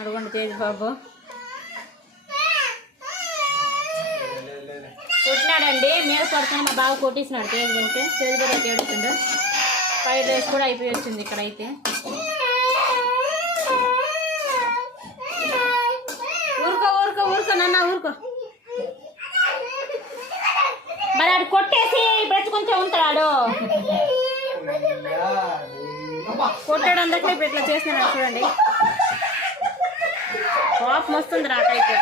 అడగండి తేజ్ బాబు. కొట్టినాడండి మీద పడుతున్న మా బాబు కొట్టేసినాడు తేజ్ ఉంటే తేజ్ కూడా అయితే ఏడుస్తుండు. ఫ్రైడ్ రైస్ కూడా అయిపోయి వచ్చింది ఇక్కడ అయితే. ఊరుకో ఊరుకో ఊరుకో నాన్న ఊరుకో. మరి ఆడు కొట్టేసి బ్రతుకుంటే ఉంటాడు కొట్టాడు అందరికీ ఇప్పుడు ఇట్లా చేస్తున్నాడు చూడండి. కోపం వస్తుంది రాకైతే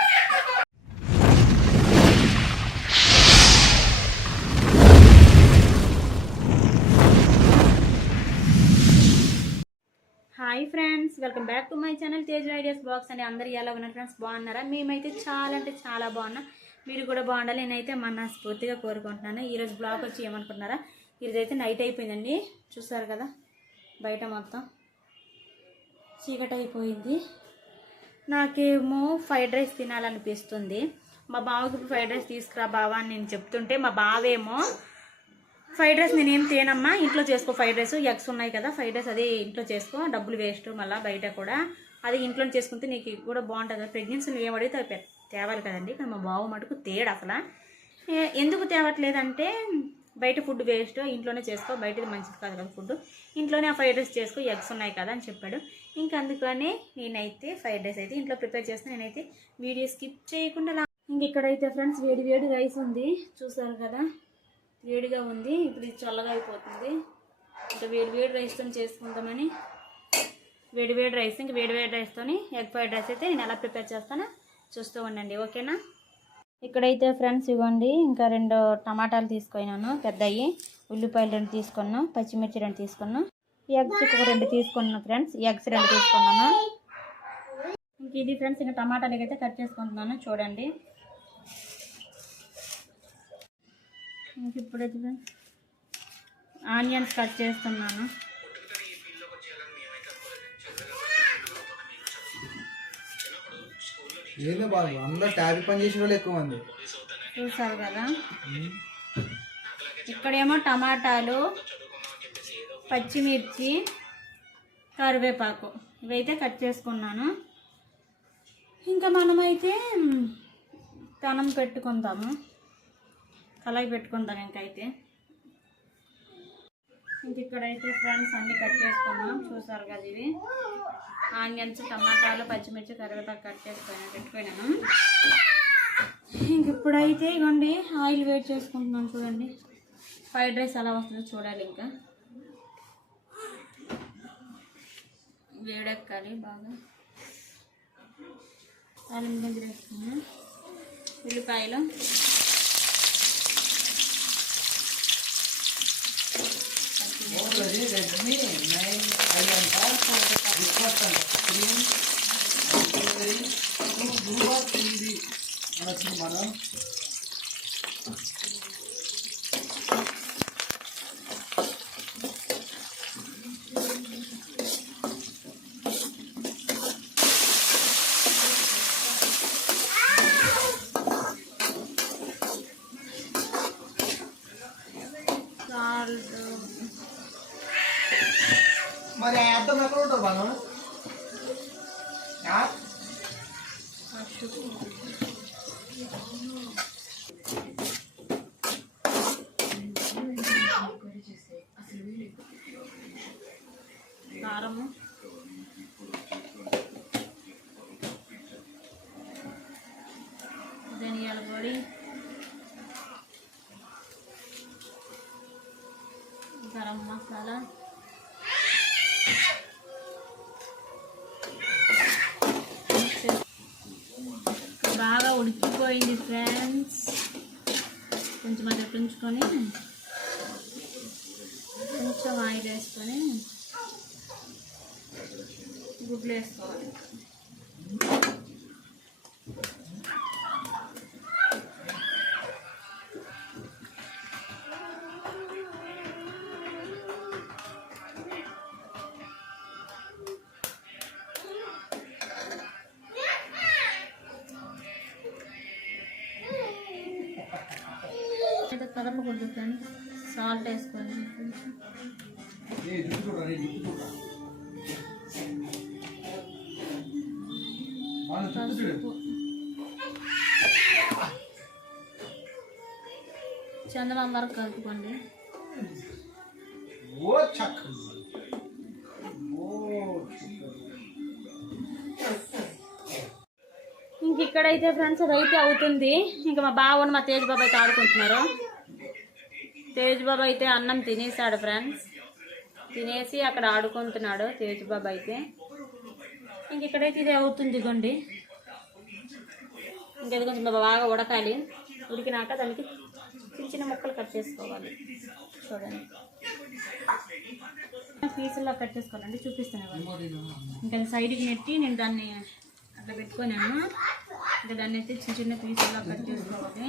hi friends welcome back to my channel Tej ideas box అండి. అందరు ఎలా ఉన్నారు ఫ్రెండ్స్ బాగున్నారా? మేమైతే చాలా అంటే చాలా బాగున్నా. మీరు కూడా బాగుండాలి. నేనైతే మనస్ఫూర్తిగా కోరుకుంటున్నాను. ఈరోజు బ్లాగ్ వచ్చి ఏమనుకుంటున్నారా? ఈరోజు అయితే నైట్ అయిపోయిందండి. చూసారు కదా? బయట మొత్తం చీకటి అయిపోయింది నాకేమో ఫ్రైడ్ రైస్ తినాలనిపిస్తుంది. మా బావకి ఫ్రైడ్ రైస్ తీసుకురా బావా అని నేను చెప్తుంటే మా బావేమో ఫ్రైడ్ రైస్ నేనేం తేనమ్మా ఇంట్లో చేసుకో ఫ్రైడ్ రైస్. ఎగ్స్ ఉన్నాయి కదా ఫ్రైడ్ రైస్ అదే ఇంట్లో చేసుకో. డబ్బులు వేస్ట్ మళ్ళీ బయట కూడా. అది ఇంట్లో చేసుకుంటే నీకు కూడా బాగుంటుంది కదా. ప్రెగ్నెన్సీలు ఏం అడిగితే అవి తేవాలి కదండి. కానీ మా బావ మటుకు తేడు అసలు. ఎందుకు తేవట్లేదంటే బయట ఫుడ్ వేస్ట్ ఇంట్లోనే చేసుకో. బయటది మంచిది కాదు కదా ఫుడ్. ఇంట్లోనే ఆ ఫ్రైడ్ రైస్ చేసుకో ఎగ్స్ ఉన్నాయి కదా అని చెప్పాడు. ఇంకా అందుకనే నేనైతే ఫ్రైడ్ రైస్ అయితే ఇంట్లో ప్రిపేర్ చేస్తాను నేనైతే వీడియో స్కిప్ చేయకుండా లా- ఇంక ఇక్కడైతే ఫ్రెండ్స్ వేడి వేడి రైస్ ఉంది. చూసారు కదా? వేడిగా ఉంది. ఇప్పుడు ఇది చల్లగా అయిపోతుంది. ఇంకా వేడి వేడి రైస్తో చేసుకుందామని. వేడి వేడి రైస్ ఇంకా వేడి వేడి రైస్తోని ఎగ్ ఫ్రైడ్ రైస్ అయితే నేను ఎలా ప్రిపేర్ చేస్తానో చూస్తూ ఉండండి. ఓకేనా? ఇక్కడైతే ఫ్రెండ్స్ ఇవ్వండి ఇంకా రెండు టమాటాలు తీసుకున్నాను పెద్దవి ఉల్లిపాయలు రెండు తీసుకున్నాను పచ్చిమిర్చి రెండు తీసుకున్నాను. ఎగ్స్ ఒక రెండు తీసుకున్నాను ఫ్రెండ్స్. ఎగ్స్ రెండు తీసుకున్నాను. ఇంక ఇది ఫ్రెండ్స్ ఇంకా టమాటాలు అయితే కట్ చేసుకుంటున్నాను. చూడండి. ఇంక ఇప్పుడైతే ఫ్రెండ్స్ ఆనియన్స్ కట్ చేస్తున్నాను. ఏందో బాబు అందరూ ట్యాబ్ పని చేసిన వాళ్ళు ఎక్కువ మంది. చూసారు కదా? ఇక్కడేమో టమాటాలు పచ్చిమిర్చి కరివేపాకు ఇవైతే కట్ చేసుకున్నాను. ఇంకా మనమైతే తనం పెట్టుకుందాము. కలాయి పెట్టుకుందాం ఇంకైతే. ఇంక ఇక్కడైతే ఫ్రెండ్స్ అన్ని కట్ చేసుకున్నాం. చూసారు కదా ఇవి. ఆనియన్స్ టమాటాలు పచ్చిమిర్చి కరివేపాకు కట్ చేసుకున్నాను పెట్టుకున్నాను ఇంక ఇప్పుడైతే ఇవ్వండి ఆయిల్ వేడి చేసుకుంటున్నాను చూడండి. ఫ్రైడ్ రైస్ ఎలా వస్తుందో చూడాలి ఇంకా. వేడెక్కాలి బాగా తాలింపు గింజలు వేసుకున్నా ఉల్లిపాయలు రెడ్మీ మరి అర్థం ఎక్కడ ఉంటావు మనం పసుపు కారము ఉడికిపోయింది ఫ్రెండ్స్. కొంచెం అది ఉంచుకొని కొంచెం ఆయిల్ వేసుకొని గుడ్లు వేసుకోవాలి. కదపకూడదు ఫ్రెండ్స్. సాల్ట్ చూడు చందమామ వరకు కలుపుకోండి. ఓ చక్ ఓ ఇంక ఇక్కడైతే ఫ్రెండ్స్ అదైతే అవుతుంది. ఇంకా మా బావని మా తేజ్ బాబు అయితే ఆడుకుంటున్నారు. తేజ్ బాబు అయితే అన్నం తినేసాడు ఫ్రెండ్స్. తినేసి అక్కడ ఆడుకుంటున్నాడు తేజ్ బాబు అయితే. ఇంక ఇక్కడైతే ఇది అవుతుంది ఇదిగోండి. ఇంకేది కొంచెం బాగా ఉడకాలి. ఉడికినాక దానికి చిన్న చిన్న ముక్కలు కట్ చేసుకోవాలి. చూడండి. పీసుల్లో కట్ చేసుకోవాలండి చూపిస్తాను ఇంకా సైడ్కి నెట్టి నేను దాన్ని అట్లా పెట్టుకున్నాను ఇంకా దాన్ని అయితే చిన్న చిన్న పీసుల్లో కట్ చేసుకోవాలి.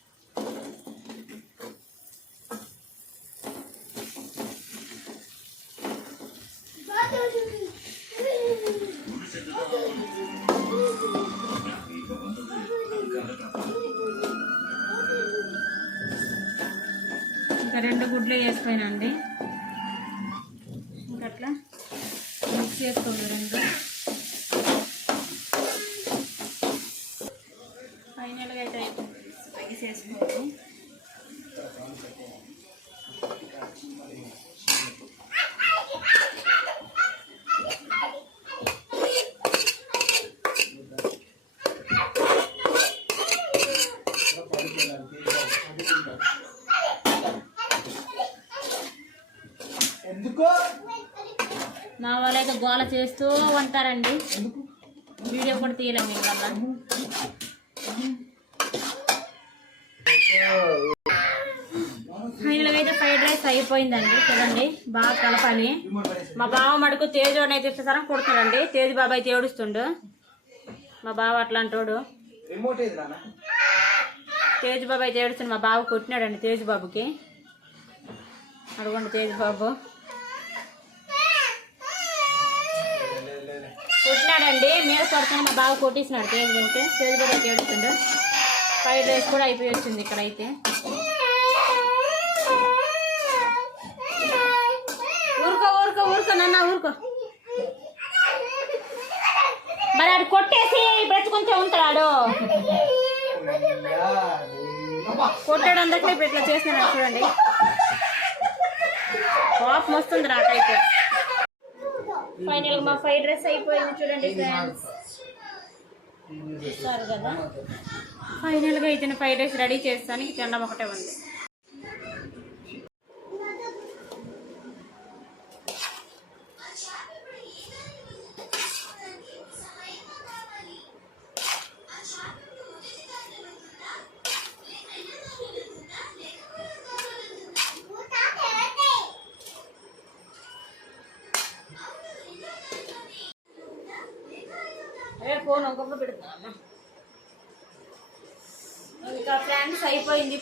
రెండు గుడ్లు వేసిపోయినండి అండి. ఇంకట్లా మిక్స్ చేసుకోండి రెండు ఫైనల్గా అయితే రైస్ వేసుకోవాలి ఎందుకో మా వాళ్ళైతే గోల చేస్తూ ఉంటారండి. వీడియో కూడా తీయలేము మీ వల్ల ఫైనల్గా అయితే ఫ్రైడ్ రైస్ అయిపోయిందండి చూడండి. బాగా కలపాలి. మా బావ మడుకు తేజోని అయితే ఇచ్చేసారని కొడుతున్నాడండి. తేజ్ బాబు అయితే ఏడుస్తుండు. మా బావ అట్లాంటోడు. తేజ్ బాబు అయితే ఏడుస్తుండు. మా బావ కొట్టినాడండి తేజ్ బాబుకి. అడుగుండి తేజ్ బాబు. కొట్టినాడండి మీద పడుతుంది మా బాబు కొట్టేసినాడు కేజీ అయితే కేజీ కూడా అయితే ఫ్రైడ్ రైస్ కూడా అయిపోయి వచ్చింది ఇక్కడైతే. ఊరుకో ఊరుకో ఊరుకో నాన్న ఊరుకో. మరి ఆడు కొట్టేసి బ్రతుకుంటే ఉంటాడు కొట్టాడు అందరికీ ఇప్పుడు ఇట్లా చేస్తున్నాడు చూడండి. కోపం వస్తుంది నాకైతే. ఫైనల్ మా ఫ్రైడ్ రైస్ అయిపోయింది చూడండి ఫ్రెండ్స్ చూస్తారు కదా. ఫైనల్గా అయితే ఫ్రైడ్ రైస్ రెడీ చేస్తాను. తినడం ఒకటే ఉంది. ఫోన్ ఇంకొక పెడుతున్నా ఇంకా ఫ్రెండ్స్ అయిపోయింది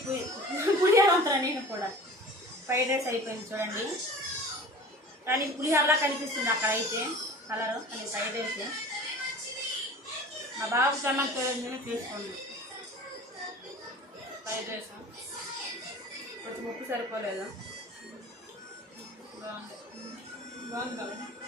పులిహోర అంటారా నేను కూడా. ఫ్రైడ్ రైస్ అయిపోయింది చూడండి. కానీ పులిహోరలా కనిపిస్తుంది అక్కడ అయితే కలరు కానీ ఫ్రైడ్ రైస్. మా బాబు సమ్మని చూడండి నేను చేసుకోండి. Fried rice. కొంచెం ఉప్పు సరిపోలేదు. బాగుంది. బాగుంది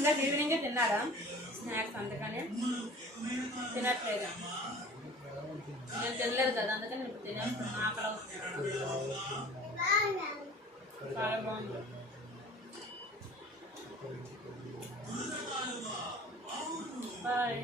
అంటే ఈవినింగ్ తిన్నారా? తిన్నాడా స్నాక్స్ అందుకనే తినట్లేదు? నేను తినలేదు కదా అందుకని ఇప్పుడు తినేస్తున్నాను ఆకలి చాలా బాగుంది. బాయ్.